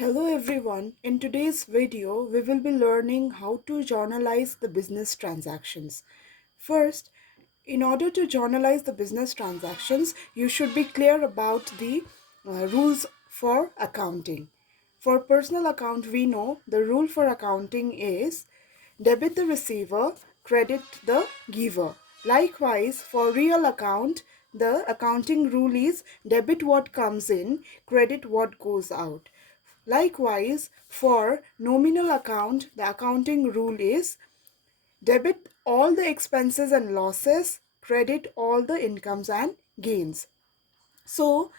Hello everyone. In today's video, we will be learning how to journalize the business transactions. First, in order to journalize the business transactions, you should be clear about the rules for accounting. For personal account, we know the rule for accounting is debit the receiver, credit the giver. Likewise, for real account, the accounting rule is debit what comes in, credit what goes out. Likewise, for nominal account, the accounting rule is debit all the expenses and losses, credit all the incomes and gains. So,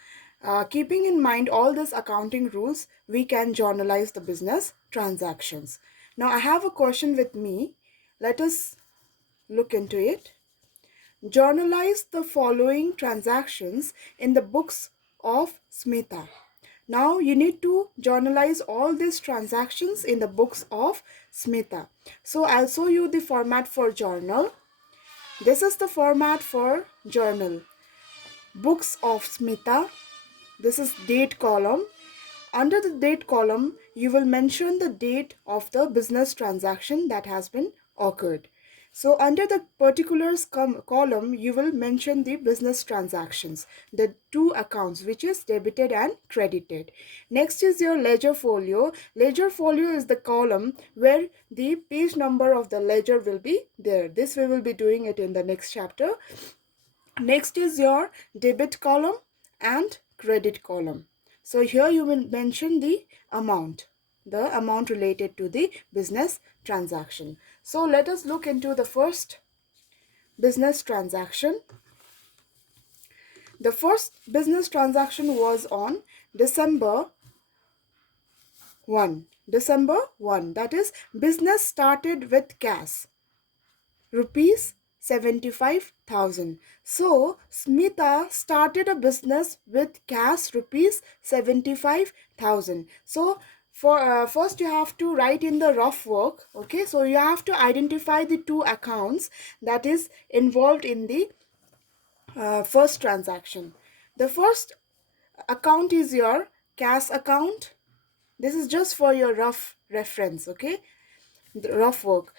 keeping in mind all these accounting rules, we can journalize the business transactions. Now, I have a question with me. Let us look into it. Journalize the following transactions in the books of Smita. Now you need to journalize all these transactions in the books of Smita. So I'll show you the format for journal. This is the format for journal. Books of Smita. This is date column. Under the date column, you will mention the date of the business transaction that has been occurred. So under the particulars column, you will mention the business transactions, the two accounts which is debited and credited. Next is your ledger folio. Ledger folio is the column where the page number of the ledger will be there. This we will be doing it in the next chapter. Next is your debit column and credit column. So here you will mention the amount related to the business transaction. So let us look into the first business transaction. The first business transaction was on December 1. December 1. That is, business started with cash. Rupees 75,000. So Smita started a business with cash rupees 75,000. So for first you have to write in the rough work. Okay, so you have to identify the two accounts that is involved in the first transaction. The first account is your cash account. This is just for your rough reference. Okay, the rough work.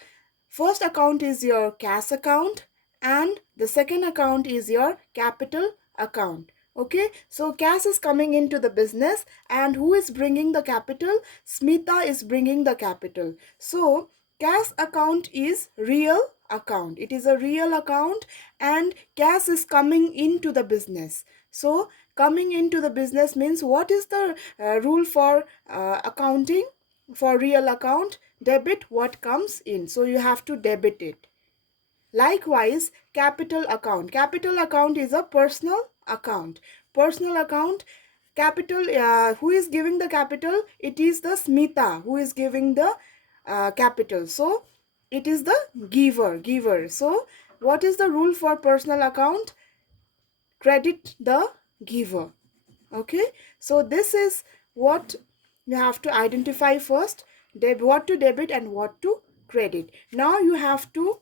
First account is your cash account and the second account is your capital account. Okay, so cash is coming into the business and who is bringing the capital? Smita is bringing the capital. So cash account is real account. It is a real account and cash is coming into the business. So coming into the business means what is the rule for accounting? For real account, debit what comes in. So you have to debit it. Likewise, capital account. Capital account is a personal account. Personal account, capital, who is giving the capital? It is the Smita who is giving the capital. So it is the giver. So what is the rule for personal account? Credit the giver. Okay, so this is what you have to identify first, what to debit and what to credit. Now you have to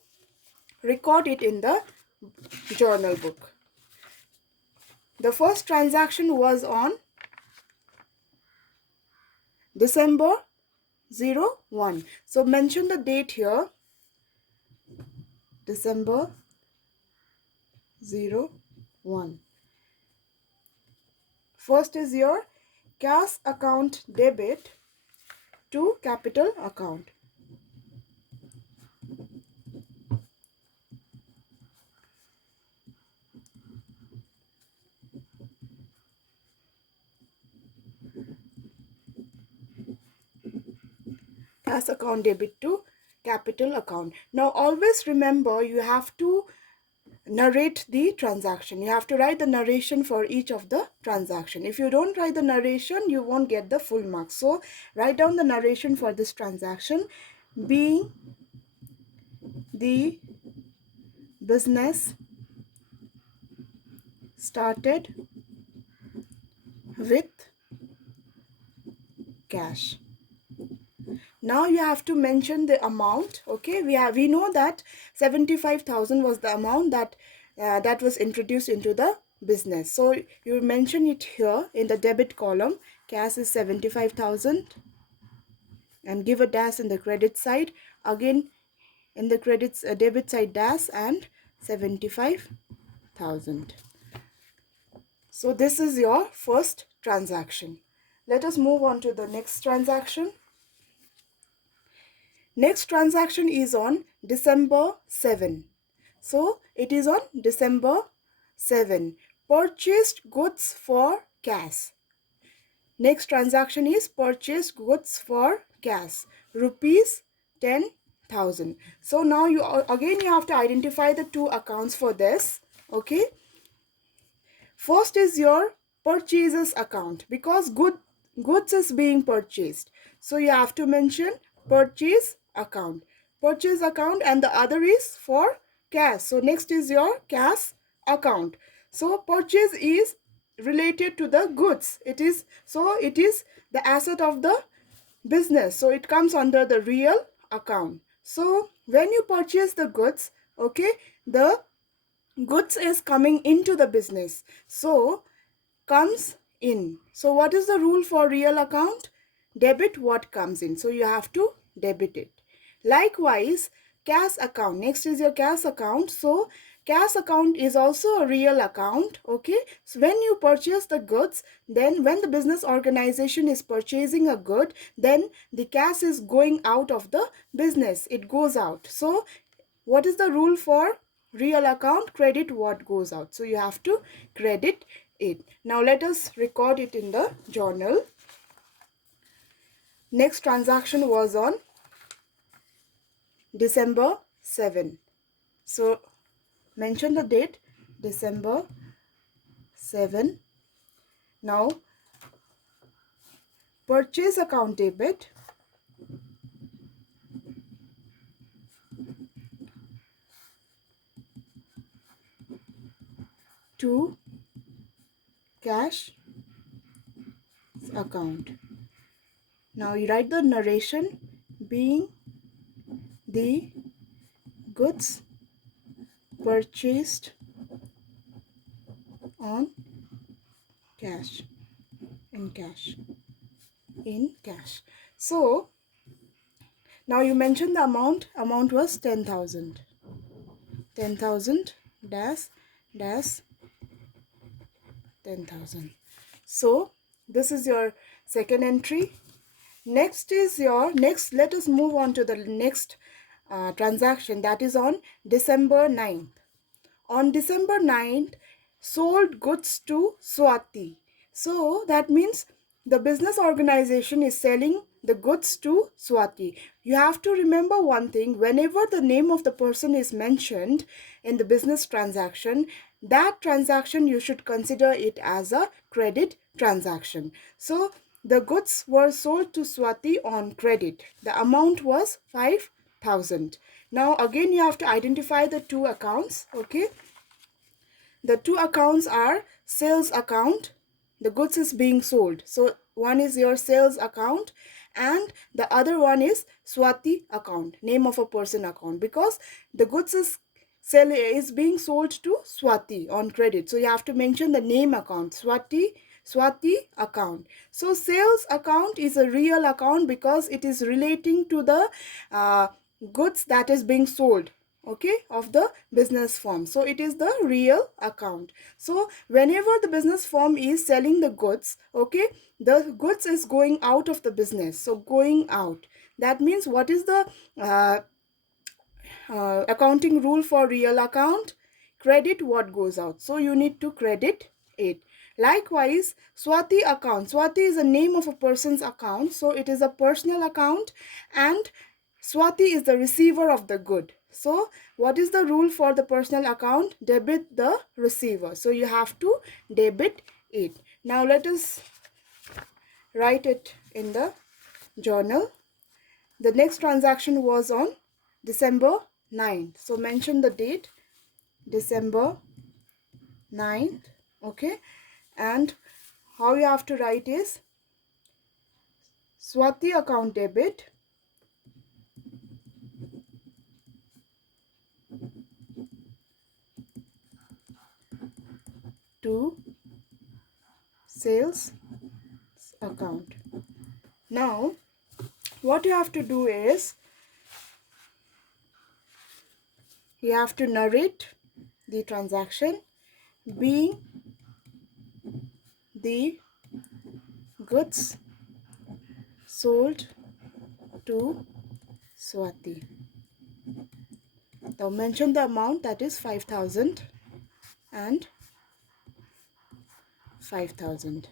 record it in the journal book. The first transaction was on December 01. So mention the date here, December 01. First is your cash account debit to capital account. Cash account debit to capital account. Now always remember you have to narrate the transaction. You have to write the narration for each of the transaction. If you don't write the narration, you won't get the full marks. So write down the narration for this transaction. Being the business started with cash. Now you have to mention the amount. Okay, we know that 75,000 was the amount that was introduced into the business. So you mention it here in the debit column, cash is 75,000, and give a dash in the credit side. Again in the credits debit side dash and 75,000. So this is your first transaction. Let us move on to the next transaction. Next transaction is on December 7. So it is on December 7. Purchased goods for cash. Next transaction is purchased goods for cash. Rupees 10,000. So now you have to identify the two accounts for this. Okay. First is your purchases account, because goods is being purchased. So you have to mention purchase account. Purchase account, and the other is for cash. So next is your cash account. So purchase is related to the goods. It is the asset of the business. So it comes under the real account. So when you purchase the goods, okay, the goods is coming into the business, so comes in. So what is the rule for real account? Debit what comes in, so you have to debit it. Likewise, cash account, next is your cash account. So cash account is also a real account. Okay, so when you purchase the goods, then when the business organization is purchasing a good, then the cash is going out of the business, it goes out. So what is the rule for real account? Credit what goes out, so you have to credit it. Now let us record it in the journal. Next transaction was on December 7. So mention the date, December 7. Now purchase account debit, to cash account. Now you write the narration, being the goods purchased on cash, in cash, in cash. So now you mention the amount was 10,000. 10,000 dash 10,000. So this is your second entry. Next, let us move on to the next transaction, that is on December 9th. On December 9th, sold goods to Swati. So that means the business organization is selling the goods to Swati. You have to remember one thing: whenever the name of the person is mentioned in the business transaction, that transaction you should consider it as a credit transaction. So the goods were sold to Swati on credit. The amount was 5,000. Now again you have to identify the two accounts. Okay, the two accounts are sales account, the goods is being sold, so one is your sales account, and the other one is Swati account, name of a person account, because the goods is being sold to Swati on credit, so you have to mention the name account, Swati account. So sales account is a real account because it is relating to the goods that is being sold, okay, of the business firm, so it is the real account. So whenever the business firm is selling the goods, okay, the goods is going out of the business, so going out, that means what is the accounting rule for real account? Credit what goes out, so you need to credit it. Likewise, Swati account, Swati is the name of a person's account, so it is a personal account, and Swati is the receiver of the good. So what is the rule for the personal account? Debit the receiver, so you have to debit it. Now let us write it in the journal. The next transaction was on December 9th. So mention the date, December 9th. Okay, and how you have to write is Swati account debit to sales account. Now what you have to do is you have to narrate the transaction being the goods sold to Swati. Now mention the amount, that is 5,000 and 5,000.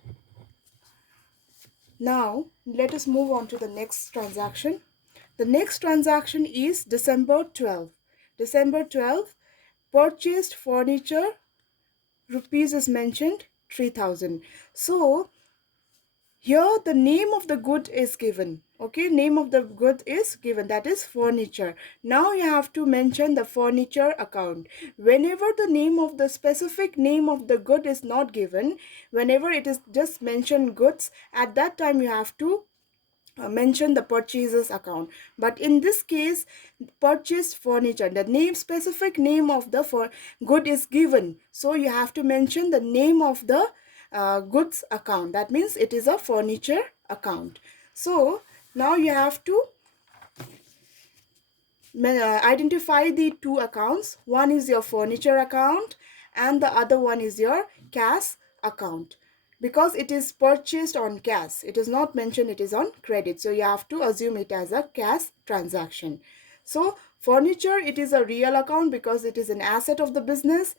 Now let us move on to the next transaction. The next transaction is December 12. December 12, purchased furniture, rupees is mentioned 3,000. So here the name of the good is given. Okay, name of the good is given, that is furniture. Now you have to mention the furniture account. Whenever the name of the specific name of the good is not given, whenever it is just mentioned goods, at that time you have to mention the purchases account. But in this case, purchased furniture, the name, specific name of the good is given, so you have to mention the name of the goods account. That means it is a furniture account. So now you have to identify the two accounts. One is your furniture account and the other one is your cash account, because it is purchased on cash. It is not mentioned it is on credit, so you have to assume it as a cash transaction. So furniture, it is a real account because it is an asset of the business,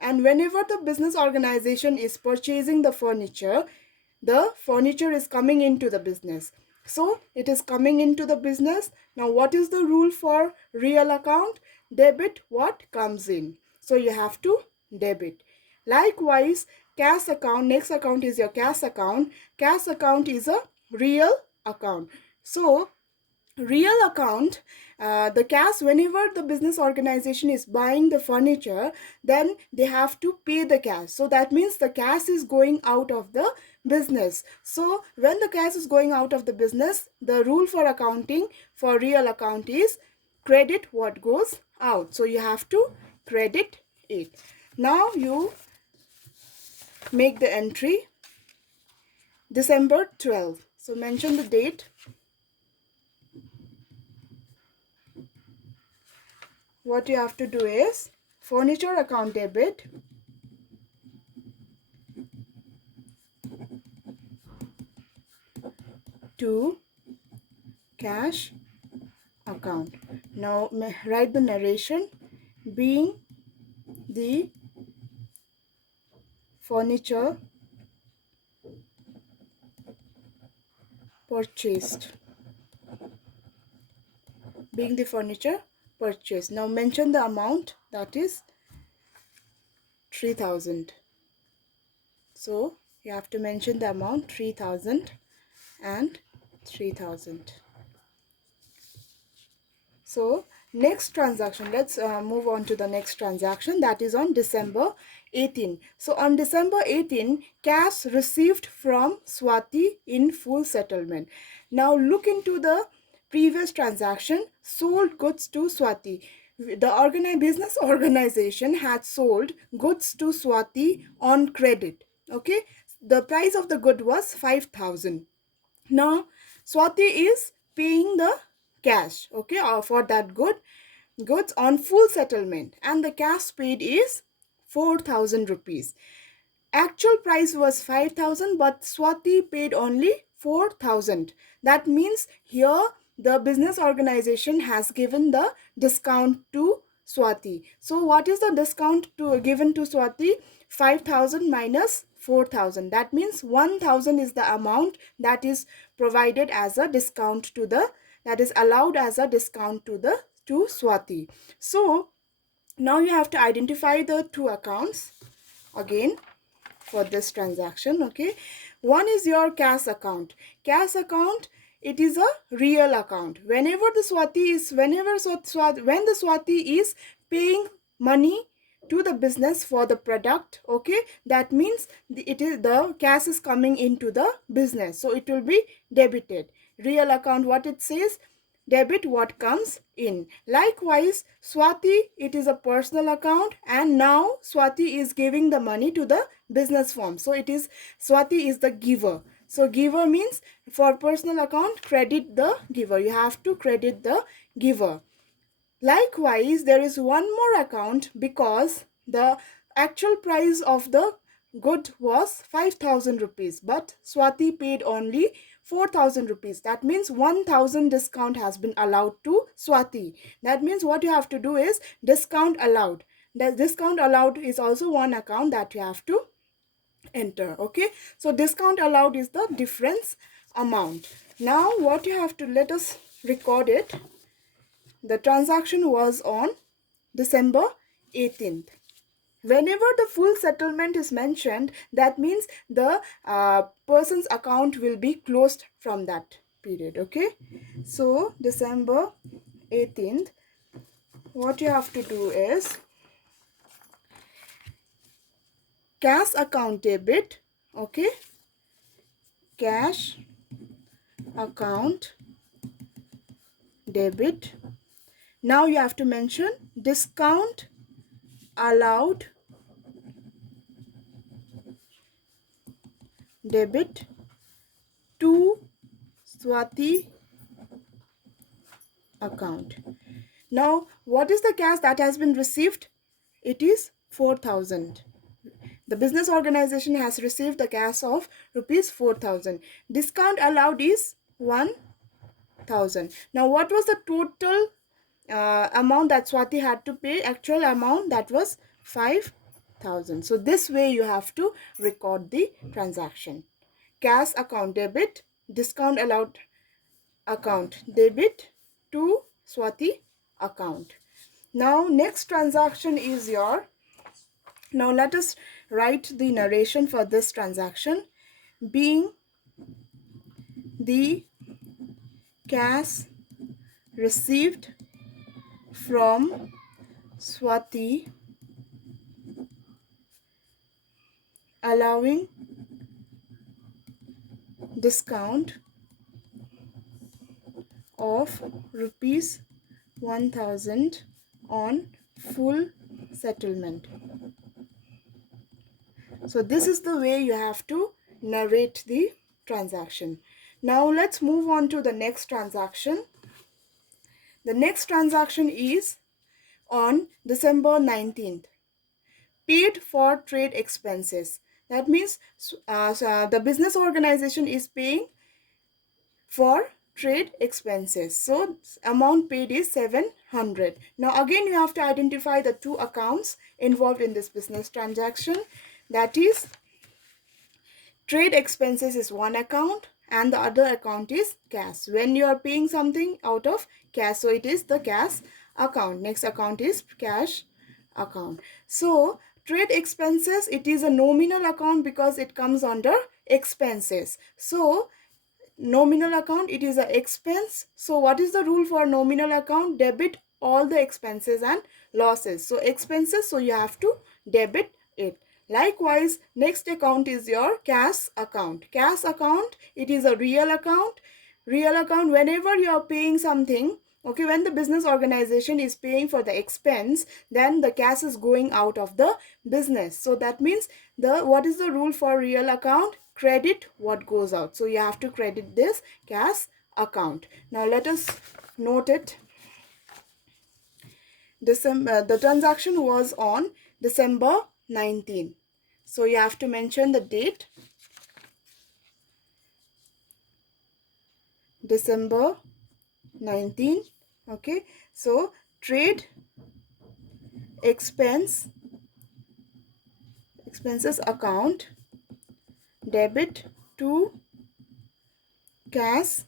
and whenever the business organization is purchasing the furniture is coming into the business. So it is coming into the business. Now what is the rule for real account? Debit what comes in. So you have to debit. Likewise, cash account, next account is your cash account. Cash account is a real account. So real account, the cash, whenever the business organization is buying the furniture, then they have to pay the cash. So that means the cash is going out of the business. So when the cash is going out of the business, the rule for accounting for real account is credit what goes out. So you have to credit it. Now you make the entry December 12. So mention the date. What you have to do is furniture account debit, to cash account. Now write the narration being the furniture purchased. Being the furniture purchased. Now mention the amount, that is 3,000. So you have to mention the amount 3,000 and 3,000. So next transaction, let's move on to the next transaction, that is on December 18. So on December 18, cash received from Swati in full settlement. Now look into the previous transaction, sold goods to Swati. The business organization had sold goods to Swati on credit. Okay, the price of the good was 5,000. Now Swati is paying the cash, okay, for that goods on full settlement, and the cash paid is 4,000 rupees. Actual price was 5,000, but Swati paid only 4,000. That means here the business organization has given the discount to Swati. So what is the discount given to Swati? 5,000 minus 4,000. That means 1,000 is the amount that is provided as a discount to the, that is allowed as a discount to Swati. So now you have to identify the two accounts again for this transaction. Okay, one is your cash account. Cash account, it is a real account. Whenever the Swati is, when the Swati is paying money to the business for the product, okay, that means the cash is coming into the business, so it will be debited. Real account, what it says, debit what comes in. Likewise, Swati, it is a personal account, and now Swati is giving the money to the business firm, so it is Swati is the giver. So giver means for personal account, credit the giver. You have to credit the giver. Likewise, there is one more account because the actual price of the good was 5,000 rupees, but Swati paid only 4,000 rupees. That means 1,000 discount has been allowed to Swati. That means what you have to do is discount allowed. The discount allowed is also one account that you have to enter. Okay, so discount allowed is the difference amount. Now what you have to, let us record it. The transaction was on December 18th. Whenever the full settlement is mentioned, that means the person's account will be closed from that period. Okay, so December 18th, what you have to do is cash account debit. Okay, cash account debit. Now you have to mention discount allowed debit to Swati account. Now what is the cash that has been received? It is 4,000. The business organization has received the cash of rupees 4,000. Discount allowed is 1,000. Now what was the total amount that Swati had to pay? Actual amount, that was 5,000. So this way you have to record the transaction. Cash account debit, discount allowed account debit to Swati account. Now next transaction is your, now let us write the narration for this transaction. Being the cash received from Swati, allowing discount of rupees 1,000 on full settlement. So this is the way you have to narrate the transaction. Now let's move on to the next transaction. The next transaction is on December 19th. Paid for trade expenses. That means the business organization is paying for trade expenses. So amount paid is 700. Now again you have to identify the two accounts involved in this business transaction. That is, trade expenses is one account and the other account is cash. When you are paying something out of cash, so it is the cash account. Next account is cash account. So trade expenses, it is a nominal account because it comes under expenses. So nominal account, it is a expense. So what is the rule for nominal account? Debit all the expenses and losses. So expenses, so you have to debit it. Likewise, next account is your cash account. Cash account, it is a real account. Real account, whenever you are paying something, okay, when the business organization is paying for the expense, then the cash is going out of the business. So that means the, what is the rule for real account? Credit what goes out. So you have to credit this cash account. Now let us note it. The transaction was on December 19. So you have to mention the date. December 19. Okay, so trade expenses account debit to cash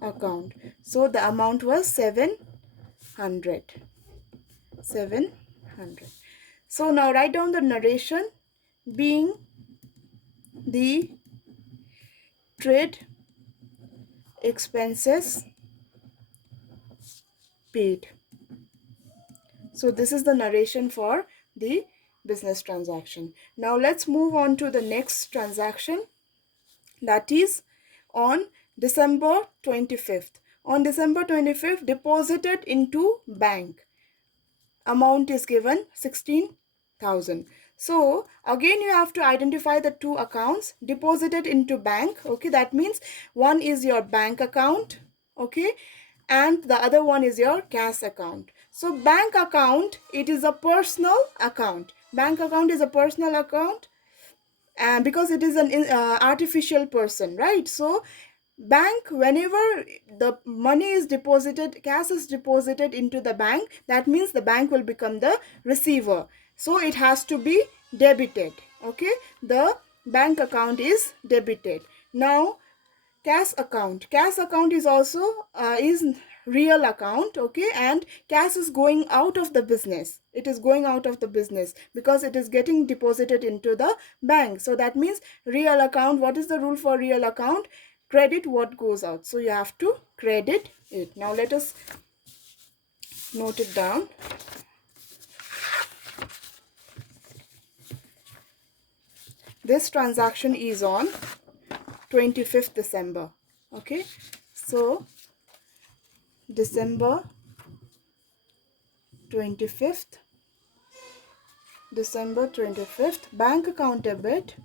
account. So the amount was 700. So now write down the narration. Being the trade expenses paid. So this is the narration for the business transaction. Now let's move on to the next transaction, that is on December 25th. On December 25th, deposited into bank. Amount is given 16,000. So again you have to identify the two accounts deposited into bank. Okay, that means one is your bank account, okay, and the other one is your cash account. So bank account, it is a personal account. Bank account is a personal account, and because it is an artificial person, right? So bank, whenever the money is deposited, cash is deposited into the bank, that means the bank will become the receiver, so it has to be debited. Okay, the bank account is debited. Now cash account is also is real account, okay, and cash is going out of the business. It is going out of the business because it is getting deposited into the bank. So that means real account, what is the rule for real account? Credit what goes out, so you have to credit it. Now let us note it down. This transaction is on 25th December. Okay, so December 25th, bank account debit,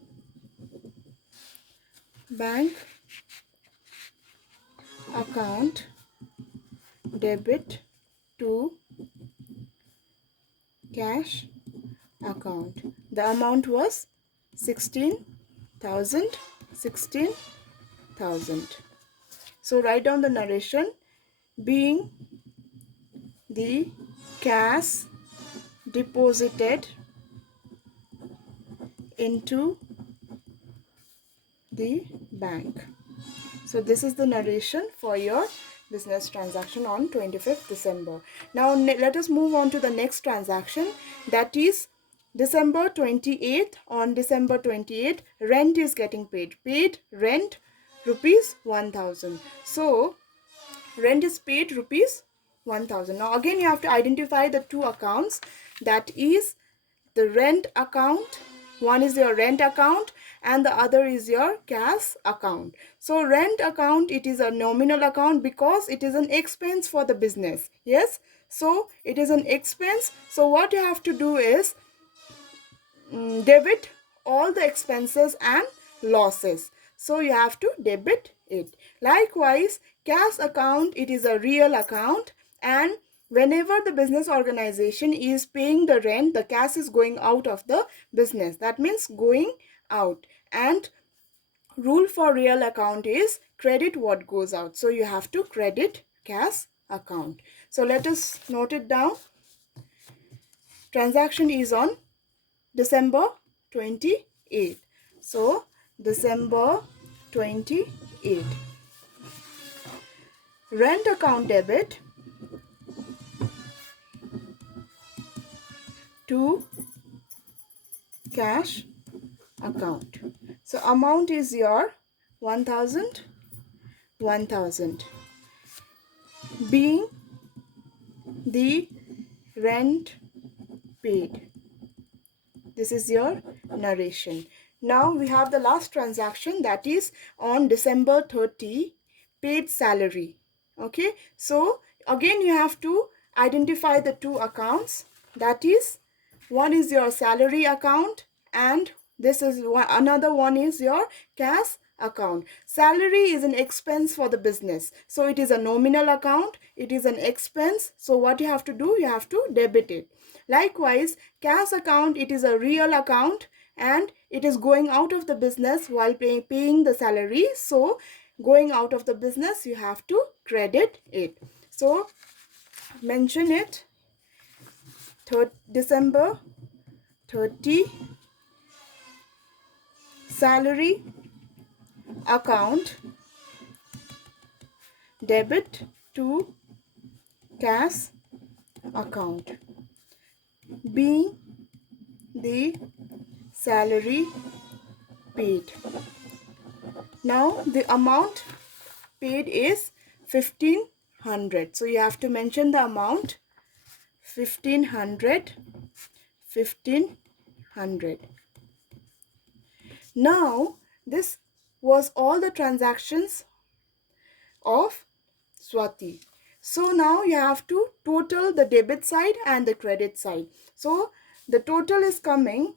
bank account debit to cash account. The amount was 16,000. So write down the narration. Being the cash deposited into the bank. So this is the narration for your business transaction on 25th December. Now let us move on to the next transaction, that is December 28th. On December 28th, rent is getting paid. Paid rent rupees 1000. So rent is paid rupees 1000. Now again you have to identify the two accounts, that is the rent account. One is your rent account and the other is your cash account. So rent account, it is a nominal account because it is an expense for the business. Yes, so it is an expense. So what you have to do is debit all the expenses and losses. So you have to debit it. Likewise, cash account, it is a real account, and whenever the business organization is paying the rent, the cash is going out of the business. That means going out. And rule for real account is credit what goes out. So you have to credit cash account. So let us note it down. Transaction is on December 28th. So December 28th. Rent account debit to cash account. So amount is your 1000. Being the rent paid. This is your narration. Now we have the last transaction, that is on December 30, paid salary. Okay, so again you have to identify the two accounts, that is one is your salary account and this is another one is your cash account. Salary is an expense for the business, so it is a nominal account, it is an expense, so what you have to do, you have to debit it. Likewise, cash account, it is a real account and it is going out of the business while paying the salary, so going out of the business you have to credit it. So mention it. December 30 salary account debit to cash account. Being the salary paid. Now the amount paid is 1500. So you have to mention the amount 1500. Now this was all the transactions of Swati. So now you have to total the debit side and the credit side. So the total is coming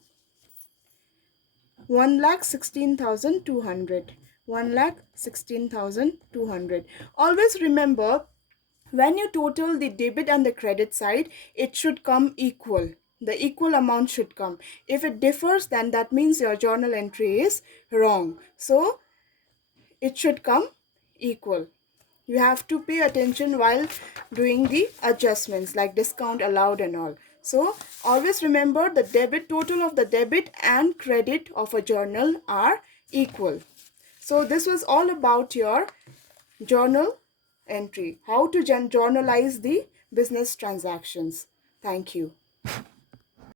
1,16,200. 1,16,200. Always remember, when you total the debit and the credit side, it should come equal. The equal amount should come. If it differs, then that means your journal entry is wrong. So it should come equal. You have to pay attention while doing the adjustments like discount allowed and all. So always remember, the debit total of the debit and credit of a journal are equal. So this was all about your journal entry, how to journalize the business transactions. Thank you.